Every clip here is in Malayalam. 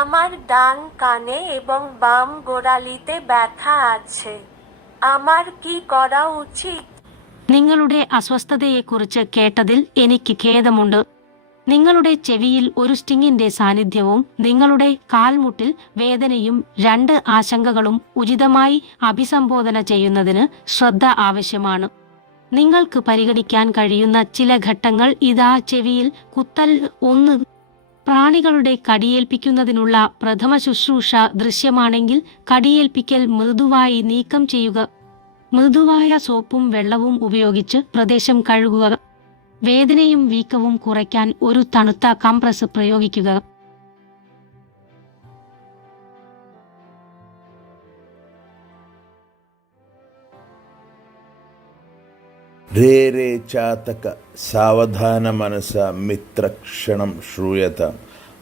আমার ডান কানে এবং বাম গোড়ালিতে ব্যথা আছে। আমার কি করা উচিত? നിങ്ങളുടെ അസ്വസ്ഥതയെക്കുറിച്ച് കേട്ടതിൽ എനിക്ക് ഖേദമുണ്ട്. നിങ്ങളുടെ ചെവിയിൽ ഒരു സ്റ്റിങ്ങിന്റെ സാന്നിധ്യവും നിങ്ങളുടെ കാൽമുട്ടിൽ വേദനയും രണ്ട് ആശങ്കകളും ഉചിതമായി അഭിസംബോധന ചെയ്യുന്നതിന് ശ്രദ്ധ ആവശ്യമാണ്. നിങ്ങൾക്ക് പരിഗണിക്കാൻ കഴിയുന്ന ചില ഘട്ടങ്ങൾ ഇതാ. ചെവിയിൽ കുത്തൽ 1. പ്രാണികളുടെ കടിയേൽപ്പിക്കുന്നതിനുള്ള പ്രഥമ ശുശ്രൂഷ ദൃശ്യമാണെങ്കിൽ കടിയേൽപ്പിക്കൽ മൃദുവായി നീക്കം ചെയ്യുക. മൃദുവായ സോപ്പും വെള്ളവും ഉപയോഗിച്ച് പ്രദേശം കഴുകുക. വേദനയും വീക്കവും കുറയ്ക്കാൻ ഒരു തണുത്ത കംപ്രസ് പ്രയോഗിക്കുക. रे रे चातक सावधान मनस मित्रक्षणं श्रूयत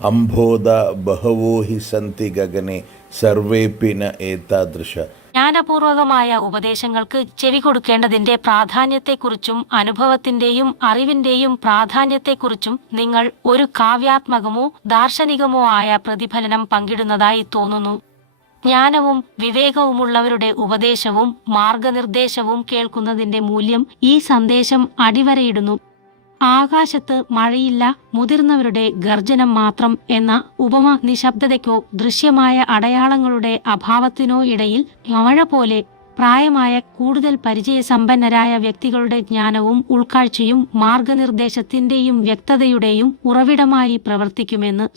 अम्भोद बहवो हि सन्ति गगने सर्वेऽपि न एतादृश. ജ്ഞാനപൂർവകമായ ഉപദേശങ്ങൾക്ക് ചെവി കൊടുക്കേണ്ടതിന്റെ പ്രാധാന്യത്തെക്കുറിച്ചും അനുഭവത്തിന്റെയും അറിവിന്റെയും പ്രാധാന്യത്തെക്കുറിച്ചും നിങ്ങൾ ഒരു കാവ്യാത്മകമോ ദാർശനികമോ ആയ പ്രതിഫലനം പങ്കിടുന്നതായി തോന്നുന്നു. ജ്ഞാനവും വിവേകവുമുള്ളവരുടെ ഉപദേശവും മാർഗനിർദ്ദേശവും കേൾക്കുന്നതിന്റെ മൂല്യം ഈ സന്ദേശം അടിവരയിടുന്നു. ആകാശത്ത് മഴയില്ല, മുതിർന്നവരുടെ ഗർജനം മാത്രം എന്ന ഉപമ നിശബ്ദതയ്ക്കോ ദൃശ്യമായ അടയാളങ്ങളുടെ അഭാവത്തിനോ ഇടയിൽ മഴ പോലെ പ്രായമായ കൂടുതൽ പരിചയസമ്പന്നരായ വ്യക്തികളുടെ ജ്ഞാനവും ഉൾക്കാഴ്ചയും മാർഗനിർദ്ദേശത്തിന്റെയും വ്യക്തതയുടെയും ഉറവിടമായി പ്രവർത്തിക്കുമെന്ന്